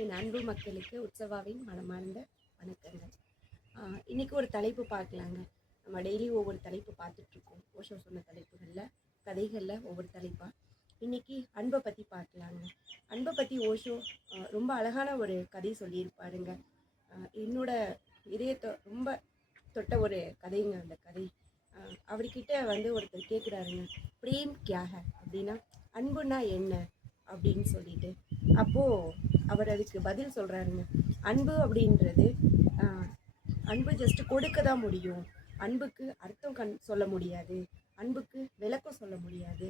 என் அன்பு மக்களுக்கு உற்சவாவின் மனமார்ந்த வணக்கங்கள். இன்றைக்கி ஒரு தலைப்பு பார்க்கலாங்க. நம்ம டெய்லி ஒவ்வொரு தலைப்பு பார்த்துட்ருக்கோம். ஓஷோ சொன்ன தலைப்புகளில், கதைகளில் ஒவ்வொரு தலைப்பாக இன்றைக்கி அன்பை பற்றி பார்க்கலாங்க. அன்பை பற்றி ஓஷோ ரொம்ப அழகான ஒரு கதை சொல்லியிருப்பாருங்க. என்னோட இதயத்தை ரொம்ப தொட்ட ஒரு கதைங்க அந்த கதை. அவர்கிட்ட ஒருத்தர் கேட்குறாருங்க, பிரேம் கியாக அப்படின்னா அன்புனா என்ன அப்படின்னு சொல்லிட்டு. அப்போது அவர் அதுக்கு பதில் சொல்கிறாருங்க, அன்பு அப்படின்றது அன்பு ஜஸ்ட்டு கொடுக்க தான் முடியும். அன்புக்கு அர்த்தம் சொல்ல முடியாது, அன்புக்கு விளக்கம் சொல்ல முடியாது.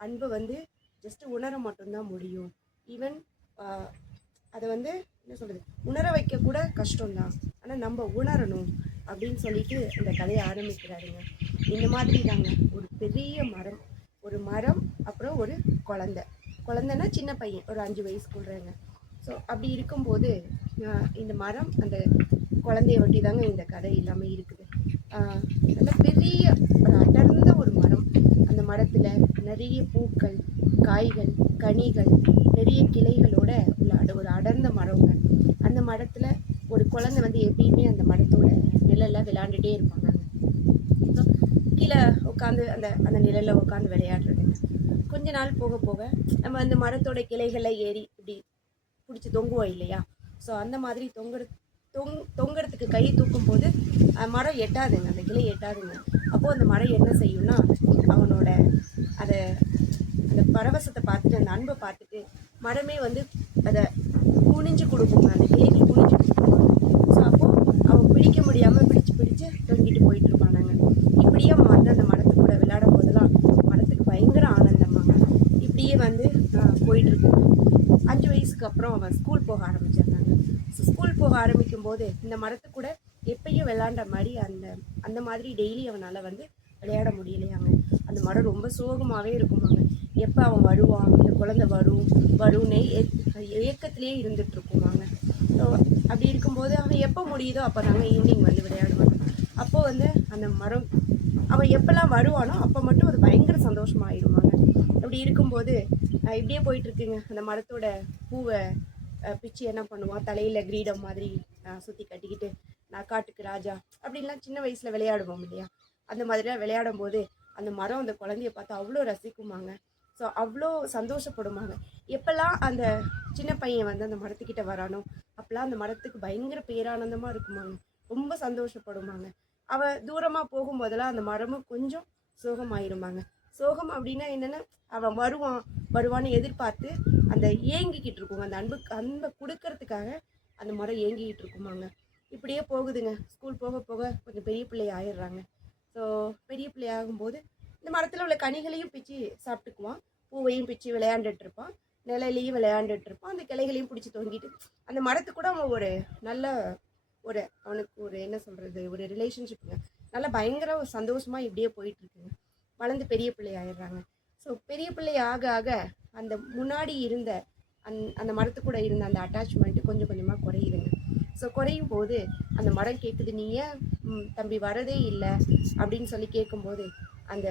அன்பை ஜஸ்ட்டு உணர மட்டும்தான் முடியும். ஈவன் அதை என்ன சொல்கிறது, உணர வைக்க கூட கஷ்டம்தான், ஆனால் நம்ம உணரணும் அப்படின்னு சொல்லிட்டு அந்த கதையை ஆரம்பிக்கிறாருங்க. இந்த மாதிரி தாங்க ஒரு பெரிய மரம், ஒரு மரம், அப்புறம் ஒரு குழந்தைன்னா சின்ன பையன், ஒரு 5 வயசுக்குள்றேங்க. ஸோ அப்படி இருக்கும்போது இந்த மரம் அந்த குழந்தைய ஒட்டி தாங்க இந்த கதை எல்லாமே இருக்குது. நல்ல பெரிய ஒரு அடர்ந்த ஒரு மரம். அந்த மரத்தில் நிறைய பூக்கள், காய்கள், கனிகள், நிறைய கிளைகளோட உள்ள ஒரு அடர்ந்த மரங்க. அந்த மரத்தில் ஒரு குழந்தை எப்பயுமே அந்த மரத்தோட நிழலில் விளையாண்டுட்டே இருப்பாங்க. ஸோ கீழே உட்காந்து அந்த அந்த நிழலில் உட்காந்து விளையாடுறதுங்க. கொஞ்ச நாள் போக போக நம்ம அந்த மரத்தோட கிளைகளை ஏறி இப்படி பிடிச்சி தொங்குவோம் இல்லையா? ஸோ அந்த மாதிரி தொங்குறதுக்கு கை தூக்கும் போது மரம் எட்டாதுங்க, அந்த கிளை எட்டாதுங்க. அப்போது அந்த மரம் என்ன செய்யும்னா, அவனோட அதை அந்த பரவசத்தை பார்த்துட்டு, அந்த அன்பை பார்த்துட்டு மரமே அதை குனிஞ்சு கொடுக்குங்க, அந்த கிளைக்கு குனிஞ்சு கொடுக்குங்க. ஸோ அப்போது அவன் பிடிக்க முடியாமல் பிடிச்சு தொங்கிட்டு போயிட்டு இருப்பானாங்க. இப்படியே அவன் அந்த மரத்து கூட விளையாடும் போதெல்லாம் மரத்துக்கு பயங்கர ஆனந்தமாங்க. இப்படியே போயிட்டுருக்கு. 5 வயசுக்கு அப்புறம் அவன் ஸ்கூல் போக ஆரம்பிச்சிருந்தாங்க. ஸோ ஸ்கூல் போக ஆரம்பிக்கும் போது இந்த மரத்து கூட எப்பயும் விளையாண்ட மாதிரி அந்த மாதிரி டெய்லி அவனால் விளையாட முடியலையாங்க. அந்த மரம் ரொம்ப சோகமாகவே இருக்குமாங்க. எப்போ அவன் வருவான், இந்த குழந்தை வரும்னே ஏக்கத்திலே இருந்துட்டு இருக்குமாங்க. ஸோ அப்படி இருக்கும்போது அவன் எப்போ முடியுதோ அப்போ தாங்க ஈவினிங் விளையாடுவாங்க. அப்போது அந்த மரம் அவன் எப்போல்லாம் வருவானோ அப்போ மட்டும் அது பயங்கர சந்தோஷமாகிடுவாங்க. அப்படி இருக்கும்போது இப்படியே போயிட்டுருக்குங்க. அந்த மரத்தோட பூவை பிச்சு என்ன பண்ணுவான், தலையில் கிரீடம் மாதிரி சுற்றி கட்டிக்கிட்டு, நான் காட்டுக்கு ராஜா அப்படின்லாம் சின்ன வயசில் விளையாடுவோம் இல்லையா? அந்த மாதிரிலாம் விளையாடும் போது அந்த மரம் அந்த குழந்தைய பார்த்து அவ்வளோ ரசிக்குமாங்க. ஸோ அவ்வளோ சந்தோஷப்படுமாங்க. எப்போல்லாம் அந்த சின்ன பையன் அந்த மரத்துக்கிட்ட வரானோ அப்போல்லாம் அந்த மரத்துக்கு பயங்கர பேரானந்தமாக இருக்குமாங்க. ரொம்ப சந்தோஷப்படுமாங்க. அவன் தூரமாக போகும்போதெல்லாம் அந்த மரமும் கொஞ்சம் சோகமாயிருமாங்க. சோகம் அப்படின்னா என்னென்னா, அவன் வருவான்னு எதிர்பார்த்து அந்த ஏங்கிக்கிட்டு இருக்குங்க. அந்த அன்பை கொடுக்கறதுக்காக அந்த மரம் ஏங்கிக்கிட்டு இருக்குமாங்க. இப்படியே போகுதுங்க. ஸ்கூல் போக போக கொஞ்சம் பெரிய பிள்ளை ஆயிடுறாங்க. ஸோ பெரிய பிள்ளை ஆகும்போது இந்த மரத்தில் உள்ள கனிகளையும் பிச்சு சாப்பிட்டுக்குவான், பூவையும் பிச்சு விளையாண்டுட்டு இருப்பான், நிலையிலையும் விளையாண்டுட்டு இருப்பான், அந்த கிளைகளையும் பிடிச்சி தொங்கிட்டு அந்த மரத்துக்கு கூட அவன் ஒரு நல்ல அவனுக்கு ஒரு என்ன சொல்கிறது, ஒரு ரிலேஷன்ஷிப்புங்க. நல்லா பயங்கர ஒரு சந்தோஷமாக இப்படியே போயிட்டுருக்குங்க. வளர்ந்து பெரிய பிள்ளை ஆயிடுறாங்க. ஸோ பெரிய பிள்ளை ஆக ஆக அந்த முன்னாடி இருந்த அந்த மரத்து கூட இருந்த அந்த அட்டாச்மெண்ட்டு கொஞ்சம் கொஞ்சமாக குறையுதுங்க. ஸோ குறையும் போது அந்த மரம் கேட்குது, நீ ஏன் தம்பி வரதே இல்லை அப்படின்னு சொல்லி கேட்கும்போது அந்த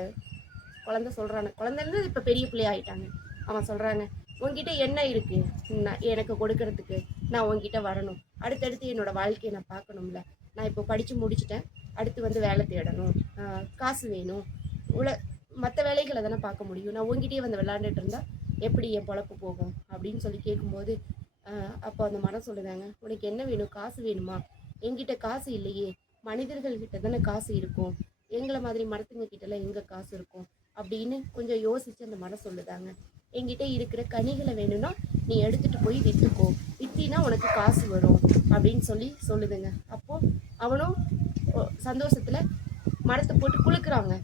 குழந்தை சொல்கிறாங்க, குழந்தைன்னு இப்போ பெரிய பிள்ளை ஆகிட்டாங்க. அவன் சொல்கிறாங்க, உங்ககிட்ட என்ன இருக்குது எனக்கு கொடுக்கறதுக்கு? நான் உங்ககிட்ட வரணும், அடுத்தடுத்து என்னோடய வாழ்க்கையை நான் பார்க்கணும்ல. நான் இப்போ படித்து முடிச்சுட்டேன், அடுத்து வேலை தேடணும், காசு வேணும், மற்ற வேலைகளை தானே பார்க்க முடியும். நான் உங்ககிட்டயே விளையாண்டுட்டு இருந்தால் எப்படி என் பொழப்பு போகும் அப்படின்னு சொல்லி கேட்கும்போது அப்போ அந்த மரம் சொல்லுதாங்க, உனக்கு என்ன வேணும்? காசு வேணுமா? என்கிட்ட காசு இல்லையே, மனிதர்கள்கிட்ட தானே காசு இருக்கும், எங்களை மாதிரி மரத்துங்க கிட்டலாம் எங்கே காசு இருக்கும் அப்படின்னு கொஞ்சம் யோசித்து அந்த மரம் சொல்லுதாங்க, என்கிட்ட இருக்கிற கனிகளை வேணும்னா நீ எடுத்துகிட்டு போய் விற்றுக்கோ, விற்றினா உனக்கு காசு வரும் அப்படின்னு சொல்லுதுங்க. அப்போது அவனும் சந்தோஷத்தில் மரத்தை போட்டு குலுக்குறாங்க.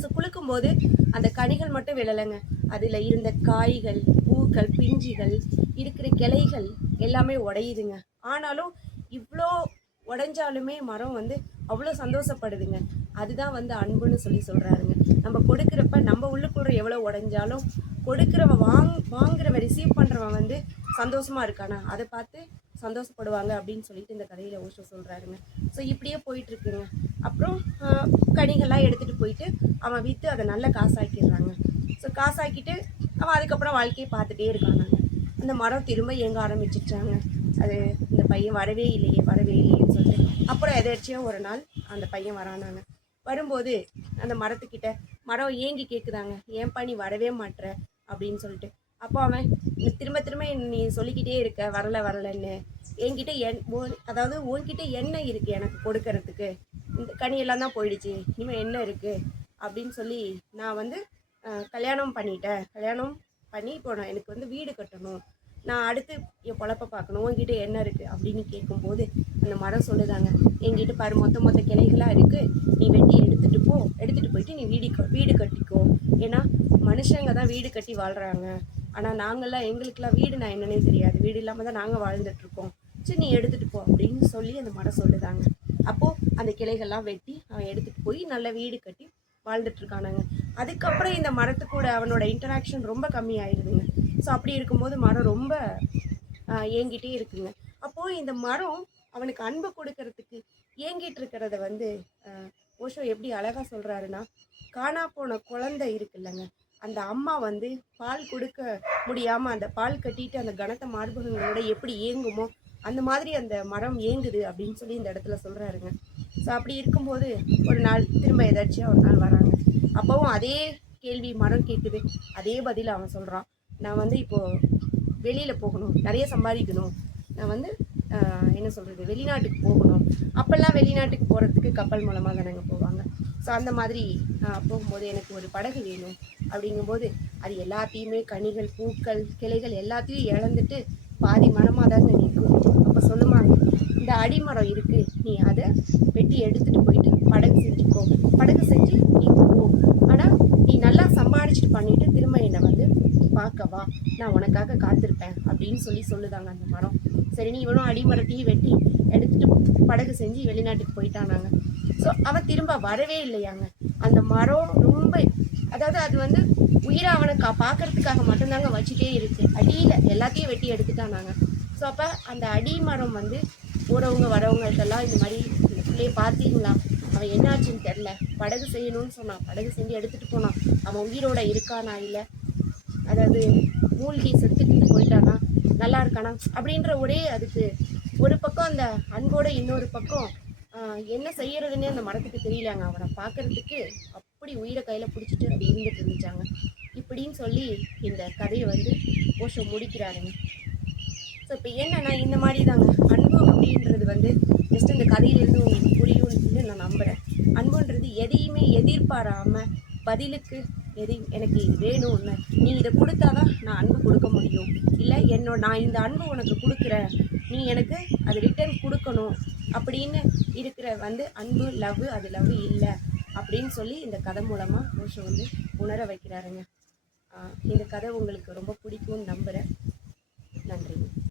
ஸோ குலுக்கும்போது அந்த கனிகள் மட்டும் விழலைங்க, அதில் இருந்த காய்கள், பூக்கள், பிஞ்சுகள், இருக்கிற கிளைகள் எல்லாமே உடையுதுங்க. ஆனாலும் இவ்வளோ உடைஞ்சாலுமே மரம் அவ்வளோ சந்தோஷப்படுதுங்க. அதுதான் அன்புன்னு சொல்கிறாருங்க. நம்ம கொடுக்குறப்ப நம்ம உள்ளுக்குள்ள எவ்வளோ உடைஞ்சாலும் கொடுக்குறவன் வாங்குறவன் ரிசீவ் பண்ணுறவன் சந்தோஷமாக இருக்கானா அதை பார்த்து சந்தோஷப்படுவாங்க அப்படின்னு சொல்லிட்டு இந்த கதையில் ஓஷோ சொல்கிறாருங்க. ஸோ இப்படியே போயிட்டுருக்குங்க. அப்புறம் கனிகள்லாம் எடுத்துகிட்டு போயிட்டு அவன் விற்று அதை நல்ல காசாக்கிடுறாங்க. ஸோ காசாக்கிட்டு அவன் அதுக்கப்புறம் வாழ்க்கையை பார்த்துட்டே இருக்கானாங்க. அந்த மரம் திரும்ப ஏங்க ஆரம்பிச்சிட்டாங்க. அது இந்த பையன் வரவே இல்லையே வரவே இல்லையேன்னு சொல்லிட்டு அப்புறம் எதாச்சியாக ஒரு நாள் அந்த பையன் வரானாங்க. வரும்போது அந்த மரத்துக்கிட்ட மரம் ஏங்கி கேட்குதாங்க, ஏன்பா நீ வரவே மாட்ற அப்படின்னு சொல்லிட்டு. அப்போ அவன் திரும்ப திரும்ப நீ சொல்லிக்கிட்டே இருக்க வரல வரலன்னு, என்கிட்ட அதாவது உன்கிட்ட என்ன இருக்குது எனக்கு கொடுக்கறதுக்கு, இந்த கனியெல்லாம் தான் போயிடுச்சு, இனிமேல் என்ன இருக்குது அப்படின்னு சொல்லி நான் வந்து கல்யாணம் பண்ணிட்டேன், கல்யாணம் பண்ணி இப்போ நான் எனக்கு வந்து வீடு கட்டணும், நான் அடுத்து என் பொழப்ப பார்க்கணும், உங்ககிட்ட என்ன இருக்குது அப்படின்னு கேட்கும்போது அந்த மரம் சொல்லுதாங்க, என்கிட்ட பாரு மொத்த மொத்த கிளைகளாக இருக்குது, நீ வெட்டி எடுத்துகிட்டு போ, எடுத்துகிட்டு போயிட்டு நீ வீடு கட்டிக்கோ. ஏன்னா மனுஷங்க தான் வீடு கட்டி வாழ்கிறாங்க, ஆனால் நாங்கள்லாம் எங்களுக்கெல்லாம் வீடு நான் என்னன்னே தெரியாது, வீடு இல்லாமல் தான் நாங்கள் வாழ்ந்துட்டுருக்கோம், சரி நீ எடுத்துகிட்டு போ அப்படின்னு சொல்லி அந்த மரம் சொல்லுதாங்க. அப்போது அந்த கிளைகள்லாம் வெட்டி அவன் எடுத்துகிட்டு போய் நல்ல வீடு கட்டி வாழ்ந்துட்டுருக்கானாங்க. அதுக்கப்புறம் இந்த மரத்துக்கூட அவனோட இன்டராக்ஷன் ரொம்ப கம்மியாயிடுதுங்க. ஸோ அப்படி இருக்கும்போது மரம் ரொம்ப ஏங்கிட்டே இருக்குங்க. அப்போது இந்த மரம் அவனுக்கு அன்பு கொடுக்கறதுக்கு ஏங்கிட்டு இருக்கிறத வந்து ஓஷோ எப்படி அழகாக சொல்கிறாருன்னா, காணா போன குழந்தை இருக்குல்லங்க, அந்த அம்மா வந்து பால் கொடுக்க முடியாமல் அந்த பால் கட்டிட்டு அந்த கனத்த மார்பகங்களோட எப்படி ஏங்குமோ அந்த மாதிரி அந்த மரம் ஏங்குது அப்படின்னு சொல்லி இந்த இடத்துல சொல்கிறாருங்க. ஸோ அப்படி இருக்கும்போது ஒரு நாள் திரும்ப எதாச்சியாக ஒரு நாள் வராங்க. அப்போவும் அதே கேள்வி மரம் கேட்குது, அதே பதில் அவன் சொல்கிறான். நான் வந்து இப்போது வெளியில் போகணும், நிறைய சம்பாதிக்கணும், நான் வந்து என்ன சொல்கிறது வெளிநாட்டுக்கு போகணும். அப்போல்லாம் வெளிநாட்டுக்கு போகிறதுக்கு கப்பல் மூலமாக தானேங்க போவாங்க. ஸோ அந்த மாதிரி போகும்போது எனக்கு ஒரு படகு வேணும் அப்படிங்கும்போது அது எல்லாத்தையுமே கனிகள் பூக்கள் கிளைகள் எல்லாத்தையும் இழந்துட்டு பாதி மரமாக தாங்க நிற்கும். அப்போ சொல்லுவாங்க, இந்த அடிமரம் இருக்குது, நீ அதை வெட்டி எடுத்துகிட்டு போயிட்டு படகு செஞ்சுக்கோ, படகு செஞ்சு நீ போ, ஆனால் நீ நல்லா சம்பாதிச்சுட்டு பண்ணிவிட்டு திரும்ப என்னை வந்து பார்க்கவா, நான் உனக்காக காத்திருப்பேன் அப்படின்னு சொல்லுதாங்க அந்த மரம். சரின்னு இவனும் அடிமரத்தையும் வெட்டி எடுத்துகிட்டு படகு செஞ்சு வெளிநாட்டுக்கு போயிட்டானாங்க. ஸோ அவன் திரும்ப வரவே இல்லையாங்க. அந்த மரம் ரொம்ப அதாவது அது வந்து உயிரை அவனை பார்க்கறதுக்காக மட்டும்தாங்க வச்சுட்டே இருக்கு, அடியில் எல்லாத்தையும் வெட்டி எடுத்துட்டானாங்க. ஸோ அப்போ அந்த அடி மரம் வந்து போகிறவங்க வரவங்கள்ட்டெல்லாம் இந்த மாதிரி இந்த பிள்ளையை பார்த்தீங்களா, அவன் என்னாச்சுன்னு தெரில, படகு செய்யணும்னு சொன்னான், படகு செஞ்சு எடுத்துகிட்டு போனான், அவன் உயிரோட இருக்கானா இல்லை அதாவது மூழ்கி செத்துக்கிட்டு போயிட்டானா நல்லா இருக்கானா அப்படின்ற ஒரே அதுக்கு ஒரு பக்கம் அந்த அன்போட இன்னொரு பக்கம் என்ன செய்யறதுன்னே அந்த மரத்துக்கு தெரியலாங்க. அவனை பார்க்கறதுக்கு அப்படி உயிரை கையில் பிடிச்சிட்டு அப்படி இருந்துட்டு இருந்துச்சாங்க. இப்படின்னு சொல்லி இந்த கதையை வந்து ஓஷோ முடிக்கிறாருங்க. ஸோ இப்போ என்னன்னா இந்த மாதிரி தாங்க அன்பு அப்படின்றது வந்து ஜஸ்ட் இந்த கதையிலேருந்து உங்களுக்கு புரியும்னு நான் நம்புகிறேன். அன்புன்றது எதையுமே எதிர்பாராமல் பதிலுக்கு எனக்கு இது வேணும்னு நீ இதை கொடுத்தாதான் நான் அன்பு கொடுக்க முடியும், இல்லை நான் இந்த அன்பு உனக்கு கொடுக்குறேன், நீ எனக்கு அது ரிட்டர்ன் கொடுக்கணும் அப்படின்னு இருக்கிற வந்து அன்பு லவ், அது லவ் இல்லை அப்படின்னு சொல்லி இந்த கதை மூலமாக ஓஷோ வந்து உணர வைக்கிறாருங்க. இந்த கதை உங்களுக்கு ரொம்ப பிடிக்கும்னு நம்புகிறேன். நன்றி.